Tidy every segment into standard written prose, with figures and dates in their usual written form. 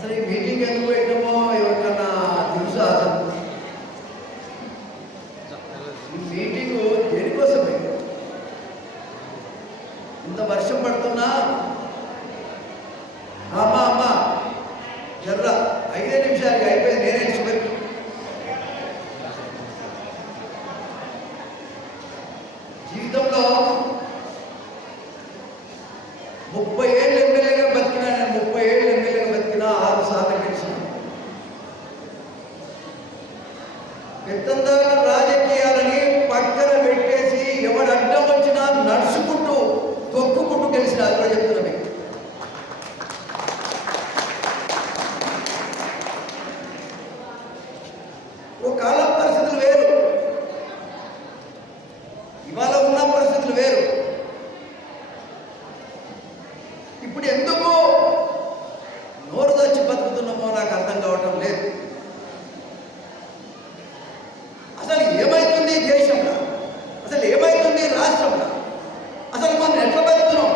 అసలు ఈ మీటింగ్ ఎందుకు పెట్టామో ఎవరికన్నా తెలుసా? ఈ మీటింగ్ దేనికోసమే? ఇంత వర్షం పడుతున్నా అమ్మ జర్ర 5 నిమిషాలకి అయిపోయింది. నేనే చివరికి జీవితంలో 30 ఏళ్ళు ఎమ్మెల్యేగా బతికినా, నేను 30 ఏళ్ళు ఎమ్మెల్యేగా బతికినా 6 సార్లు గెలిచిన. పెద్దందాక రాజకీయాలని పక్కన పెట్టేసి ఎవడు అడ్డం వచ్చినా నడుచుకుంటూ తొక్కుకుంటూ గెలిచిన. అది కూడా చెప్తున్నా మీకు. ఓ కాలం పరిస్థితులు వేరు, ఇవాళ ఉన్న పరిస్థితులు వేరు. ఇప్పుడు ఎందుకు నోరు తెచ్చి బతుకుతున్నామో నాకు అర్థం కావటం లేదు. అసలు ఏమైతుంది దేశంలో, అసలు ఏమైతుంది రాష్ట్రంలో, అసలు మనం ఎట్లా బతుకుతున్నాం?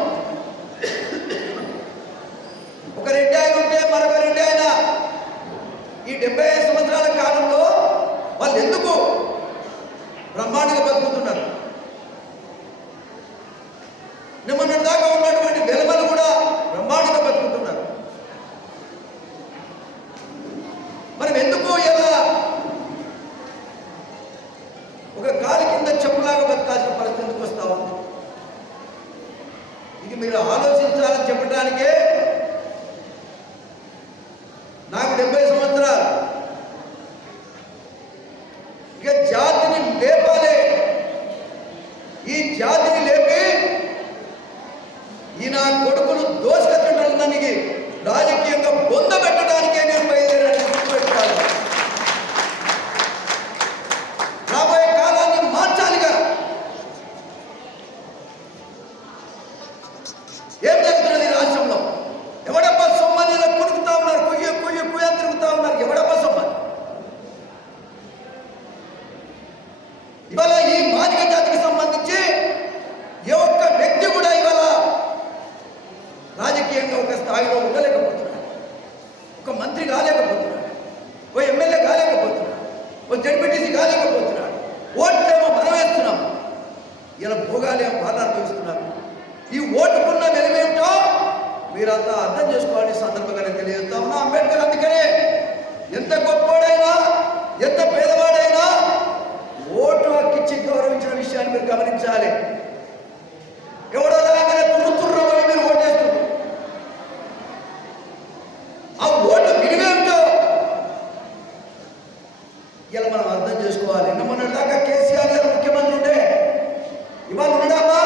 ఒక రెడ్డి ఆయన ఉంటే మరొక రెడ్డి ఆయన ఈ 75 సంవత్సరాల కాలంలో వాళ్ళు ఎందుకు బ్రహ్మాండంగా బతుకుతున్నారు? నిమ్మన్నటి దాకా ఉన్నటువంటి వెలుమలు కూడా బ్రహ్మాండంగా బతుకుతున్నారు. మనం ఎందుకు ఎలా ఒక కాలి కింద చెప్పులాగా బతకాల్సిన పరిస్థితి ఎందుకు వస్తావా? ఇది మీరు ఆలోచించాలని చెప్పడానికే నాకు 70 సంవత్సరాలు. ఇక జాతిని లేపాలి. ఈ జాతిని లేపి ఈ నా కొడుకులు దోసుకొచ్చినడానికి రాజకీయంగా పొందబెట్టడానికే నేను బయలుదేరాను. గుర్తుపెట్టుకోవాలి. రాబోయే కాలాన్ని మార్చాలిగా. ఏం జరుగుతున్నది రాష్ట్రంలో? ఎవడబ్బా సొమ్మని ఇలా కొనుకుతా ఉన్నారు, కుయ్య తిరుగుతా ఉన్నారు. ఎవడబ్బా సొమ్మని? ఇవాళ ఈ మాదిగ జాతికి సంబంధించి ఏ ఒక్క వ్యక్తి కూడా ఇవాళ రాజకీయంగా ఒక స్థాయిలో ఉండలేకపోతున్నాడు. ఒక మంత్రి కాలేకపోతున్నాడు, ఓ ఎమ్మెల్యే కాలేకపోతున్నాడు, ఓ జడ్పీటీసీ కాలేకపోతున్నాడు. ఓట్లేమో మనం వేస్తున్నాం. ఇలా భోగాలేమో వాళ్ళు అనుభవిస్తున్నారు. ఈ ఓటుకున్న వెలువేమిటో మీరంతా అర్థం చేసుకోవాలని సందర్భంగా నేను తెలియజేస్తా ఉన్నా. అంబేద్కర్ అందుకనే ఎంత గొప్పవాడైనా, ఎంత పేదవాడైనా ఓటు హక్కిచ్చి గౌరవించిన విషయాన్ని మీరు గమనించాలి. ఎవడో రాగానే తుర్రుతుర్రమని మీరు ఓటేస్తున్నారు. ఆ ఓటు విలువేమిటో ఇలా మనం అర్థం చేసుకోవాలి. మొన్నటిదాకా కేసీఆర్ గారు ముఖ్యమంత్రి ఉంటే ఇవాళ ఉండడామా?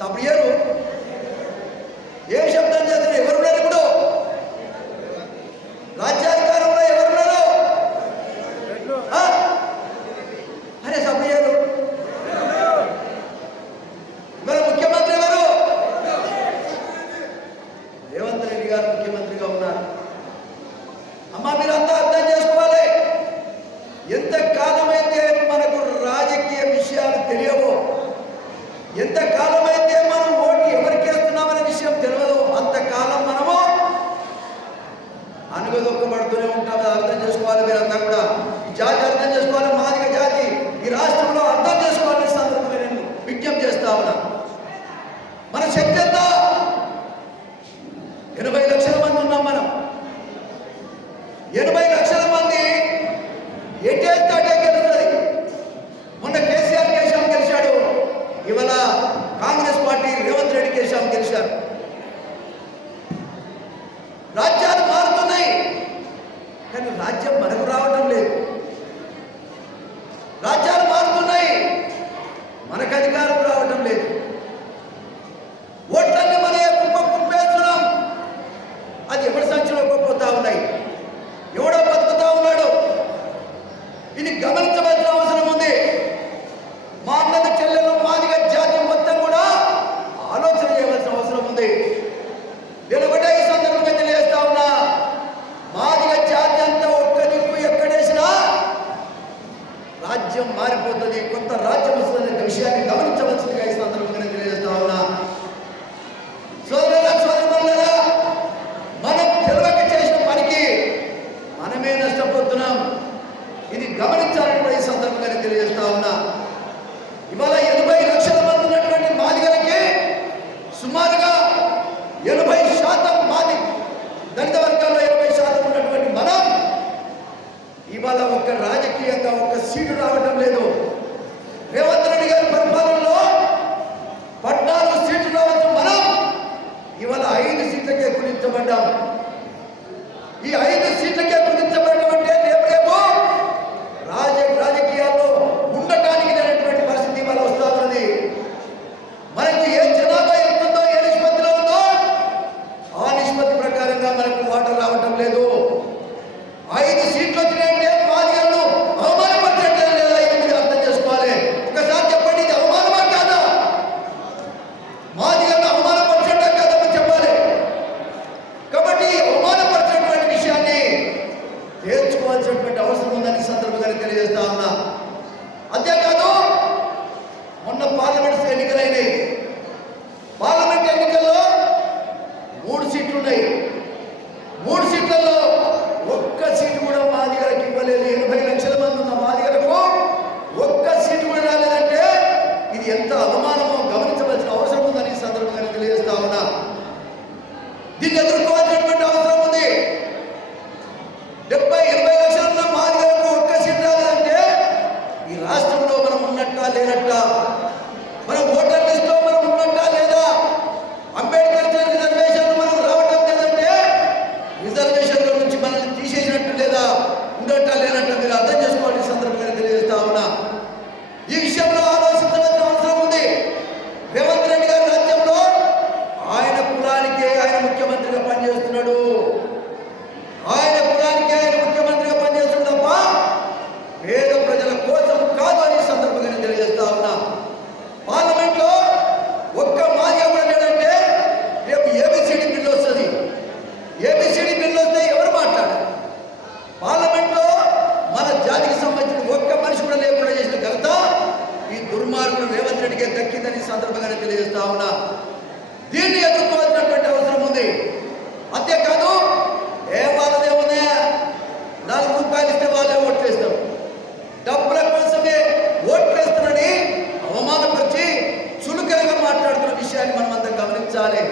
సభ్యులు ఏ శబ్దం చేస్తారు? ఎవరున్నారు ఇప్పుడు రాజ్యాధికారంలో? ఎవరున్నారు? అరే సభ్యులు ఇవాళ ముఖ్యమంత్రి ఎవరు? రేవంత్ రెడ్డి గారు ముఖ్యమంత్రిగా ఉన్నారు. అమ్మా మీరంతా అర్థం చేసుకోవాలి. ఎంత కాలమైతే మనకు రాజకీయ విషయాలు తెలియవో, ఎంత కాలమైతే మనం ఓటు ఎవరికి వేస్తున్నామనే విషయం తెలియదు, అంతకాలం మనము అనుగదొక్కబడుతూనే ఉంటాం. అర్థం చేసుకోవాలి. మీరంతా కూడా ఈ జాతి అర్థం చేసుకోవాలి. మాదిగ జాతి ఈ రాష్ట్రంలో అర్థం చేసుకోవాలని సందర్భంగా నేను విజ్ఞప్తి చేస్తా ఉన్నా. మన శక్తి ఎంత? 80 లక్షల మంది ఉన్నాం మనం. 80 లక్షల మంది ఎటేస్తే అటే గెలుస్తుంది. మొన్న కేసీఆర్ కేశవం గెలిచాడు, ఇవాళ కాంగ్రెస్ పార్టీ రేవంత్ రెడ్డి కేశవం గెలిచారు. రాజ్యాలు మారుతున్నాయి, కానీ రాజ్యం మనకు రావటం లేదు. రాజ్యాలు మారుతున్నాయి, మనకు అధికారం రావటం లేదు. ఓట్లన్నీ మన కుప్పేస్తున్నాం. అది ఎవరి సంచిలో పోతా ఉన్నాయి, ఎవడో బతుకుతా ఉన్నాడు. ఇది గమనించవలసిన అవసరం ఉంది. మా అన్నద చెల్లెలు మాదిగ జాతి మొత్తం కూడా ఆలోచన చేయవలసిన అవసరం ఉంది. నేను ఒకటే ఈ సందర్భంగా తెలియజేస్తా ఉన్నా, మాదిగ జాతి అంతా ఒక్క దిక్కు ఎక్కడే శాతం మాది దళిత వర్గాల్లో 20% ఉన్నటువంటి మనం ఇవాళ ఒక్క రాజకీయంగా ఒక్క సీటు రావటం లేదు. రేవంత్ రెడ్డి గారి పరిపాలనలో 14 సీట్లు రావచ్చు. మనం ఇవాళ 5 సీట్లకే కుదించబడ్డాం. ఈ 5 సీట్లకే కుదించబడడం అంటే రేపు రాజకీయాల్లో ఉండటానికి లేనటువంటి పరిస్థితి ఇవాళ వస్తా ఉన్నది. మనకి ఏ జనాభా ఎంతుందో, ఏ నిష్పత్తిలో ఉందో ఆ నిష్పత్తి ప్రకారంగా మనకు వాటర్ రావటం లేదు. 5 సీట్లు వచ్చినాయంటే మాదిగలను అవమానపరచట్లేదు లేదా? ఇది మీరు అర్థం చేసుకోవాలి. ఒకసారి చెప్పండి, ఇది అవమానమా కాదా? మాదిగలను అవమానపరచడం కాదా మీరు చెప్పాలి. కాబట్టి అవమానపరచినటువంటి విషయాన్ని తేల్చుకోవాల్సినటువంటి అవసరం ఉందని సందర్భంగా తెలియజేస్తా ఉన్నా. అంతేకాదు, మొన్న పార్లమెంట్ ఎన్నికలైనవి. పార్లమెంట్ ఎన్నికల్లో 3 సీట్లు ఉన్నాయి. 3 సీట్లలో ఒక్క సీటు కూడా మాదిగలకు ఇవ్వలేదు. 80 లక్షల మంది ఉన్న మాదిగలకు ఒక్క సీటు కూడా రాలేదంటే ఇది ఎంత అవమానమో గమనించవలసిన అవసరం ఉందని సందర్భంగా తెలియజేస్తా ఉన్నా. దీన్ని ఎదుర్కోవాల్సినటువంటి అవసరం ఉంది. 70-80 లక్షలు ఉన్న మాదిగలకు ఒక్క సీటు రాలేదంటే ఈ రాష్ట్రంలో మనం ఉన్నట్టా లేనట్టా? మనం ఓటర్ లిస్టులో మనం ఉన్నట్టా లేదా? అంబేద్కర్ రిజర్వేషన్ మనం రావటం లేదంటే రిజర్వేషన్ల నుంచి మనల్ని తీసేసినట్టు లేదా? ఉండటా లేనట్టు మీరు అర్థం చేసుకోవాలని సందర్భంగా తెలియజేస్తా ఉన్నా. ఈ విషయంలో ఆలోచించవలసిన అవసరం ఉంది. రేవంత్ రెడ్డి గారి రాజ్యంలో ఆయన కులానికే ఆయన ముఖ్యమంత్రిగా పనిచేస్తున్నాడు. ఆయన కులానికే ఆయన ముఖ్యమంత్రిగా పనిచేస్తున్నాడు తప్ప పేద ప్రజల కోసం కాదు అని సందర్భంగా తెలియజేస్తా ఉన్నా. పార్లమెంట్లో ఒక్క మాదిగ కూడా లేదంటే రేపు ఏబిసిడి బిల్లు వస్తుంది. ఏబిసిడి బిల్లు వస్తే ఎవరు మాట్లాడారు? పార్లమెంట్లో మన జాతికి సంబంధించిన ఒక్క మనిషి కూడా లేకుండా చేసిన ఘనత ఈ దుర్మార్గులు రేవంత్ రెడ్డికి దక్కిందని సందర్భంగా తెలియజేస్తా ఉన్నా. దీన్ని ఎదుర్కోవాల్సినటువంటి అవసరం ఉంది. అంతేకాదు, వాళ్ళదేమున్నా 4 రూపాయలు ఇస్తే వాళ్ళే ఓట్లేస్తారు. డబ్బుల కోసమే ఓట్లేస్తారని అవమానపరిచి చులుకలుగా మాట్లాడుతున్న విషయాన్ని మనం అంతా గమనించాలి.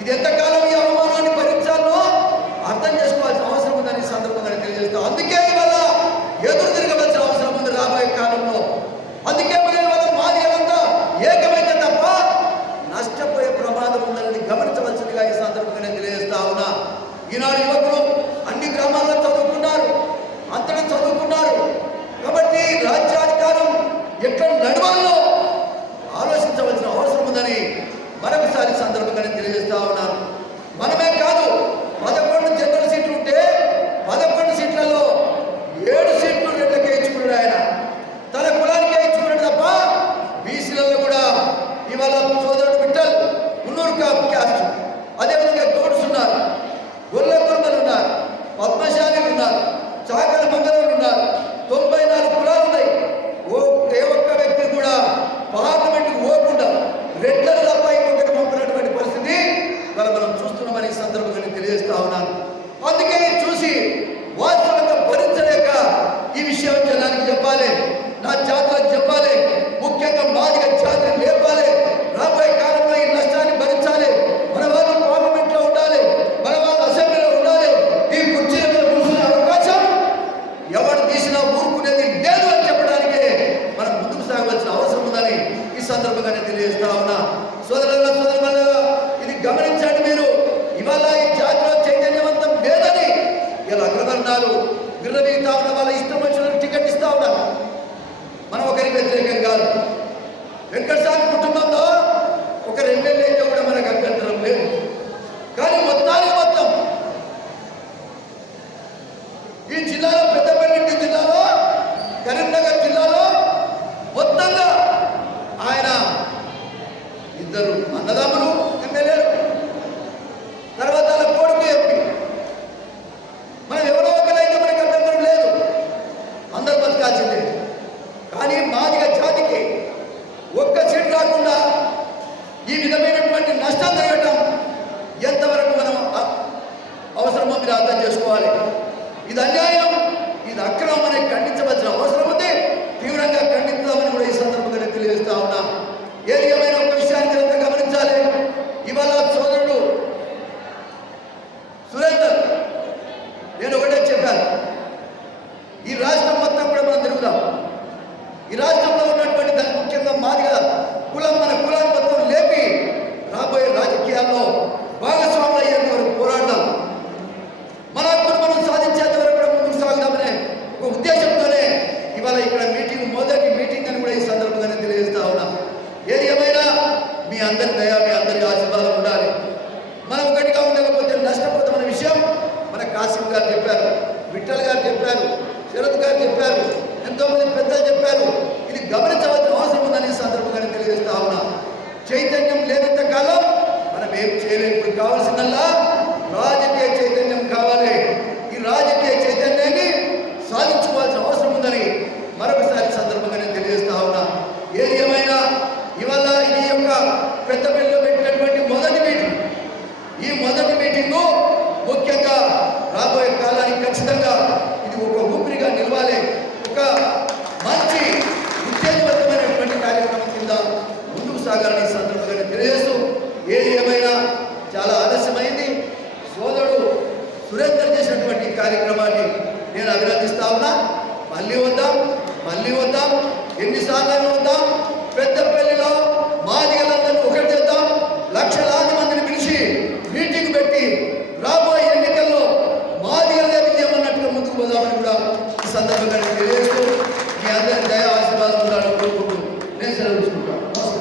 ఇది ఎంతకాలం ఈ అవమానాన్ని భరించాలో అర్థం చేసుకోవాల్సిన అవసరం ఉందని సందర్భంగా తెలియజేస్తాం. అందుకే ఇవాళ ఎదురు తిరగవలసిన అవసరం ఉంది రాబోయే కాలంలో. అందుకే మనం ఇవాళ మాదిగలంతా ఏకమైతే తప్ప నష్టపోయే ప్రమాదం ఉందని గమనించవలసిందిగా ఈ సందర్భంగా తెలియజేస్తా ఉన్నా. ఈనాడు యువకులు అన్ని గ్రామాల్లో చదువుకున్నారు, అంతటా చదువుకున్నారు. కాబట్టి రాజ్యాధికారం ఎట్లా నడవాలో ఆలోచించవలసిన అవసరం ఉందని మరొకసారి సందర్భంగా తెలియజేస్తా ఉన్నాను. మనమే కాదు, 11 జనరల్ సీట్లు ఉంటే 11 సీట్లలో 7 సీట్లు రెడ్లకే ఇచ్చుకున్నాడు. ఆయన తన కులానికే ఇచ్చుకున్నాడు తప్ప బీసీలలో కూడా ఇవాళ సోదరుడు విఠల్ మున్నూరు క్యాస్ట్, అదేవిధంగా గౌడ్స్ ఉన్నారు, గొల్ల కుర్మలు ఉన్నారు, పద్మశాలీలు ఉన్నారు, చాకల మంగళులు ఉన్నారు. 94 కులాలు ఉన్నాయి. ఏ ఒక్క వ్యక్తి కూడా పార్లమెంట్కి పోకుండా రెడ్లను తప్ప ఇంకొకటి పంపినటువంటి పరిస్థితి మనం చూస్తున్నామని సందర్భంగా తెలియజేస్తా ఉన్నాను. అందుకే చూసి వాస్తవంగా భరించలేక ఈ విషయం జనానికి చెప్పాలి, నా జాతులకు చెప్పాలి, ముఖ్యంగా మాదిగ జాతిని లేపాలి. రాబోయే కాలంలో ఈ నష్టాన్ని భరించాలి. మన వాళ్ళు పార్లమెంట్లో ఉండాలి, మన వాళ్ళు అసెంబ్లీలో ఉండాలి. ఈ కుర్చీల మీద కూర్చునే అవకాశం ఎవరు తీసినా ఊరుకునేది లేదు అని చెప్పడానికే మనం ముందుకు సాగవలసిన అవసరం ఉందని ఈ సందర్భంగా తెలియజేస్తా ఉన్నా. సోదరుల సోదరులారా, ఇది గమనించండి. మీరు ఇవాళ ఈ జాతిలో చైతన్యవంతం లేదని ఇలా అగ్రవర్ణాలు విర్రవీగుతా ఉన్న వాళ్ళ ఇష్టం వచ్చిన టికెట్ ఇస్తా ఉన్నారు. మనం ఒకరికి వ్యతిరేకం కాదు. వెంకటస్వామి కుటుంబంలో ఒకరు ఎమ్మెల్యే అయితే కూడా మనకు అభ్యంతరం లేదు. కానీ మొత్తానికి మొత్తం ఈ జిల్లాలో, పెద్దపల్లి జిల్లాలో, కరీంనగర్ జిల్లాలో మొత్తంగా ఆయన 2 అన్నదమ్ములు ఎమ్మెల్యేలు, తర్వాత వాళ్ళ కొడుకు ఎంపీ. మనం ఎవరో ఒకరైతే మనకు అభ్యంతరం లేదు, అందరు బతకాల్సిందే. కానీ మాదిగ జాతికి ఒక్క సీట్ రాకుండా ఈ విధమైనటువంటి నష్టం జరగటం ఎంతవరకు మనం అవసరమో మీరు అర్థం చేసుకోవాలి. ఇది అన్యాయం, ఇది అక్రమం అని ఖండించవలసిన అవసరం ఉంది. తీవ్రంగా ఖండిస్తామని కూడా ఈ సందర్భంగా తెలియజేస్తా ఉన్నా. ఏది ఏమైనా ఒక విషయాన్ని గమనించాలి. ఇవాళ సోదరుడు మీటింగు ముఖ్యంగా రాబోయే కాలానికి ఖచ్చితంగా ఇది ఒక ఊపిరిగా నిలవాలి. ఒక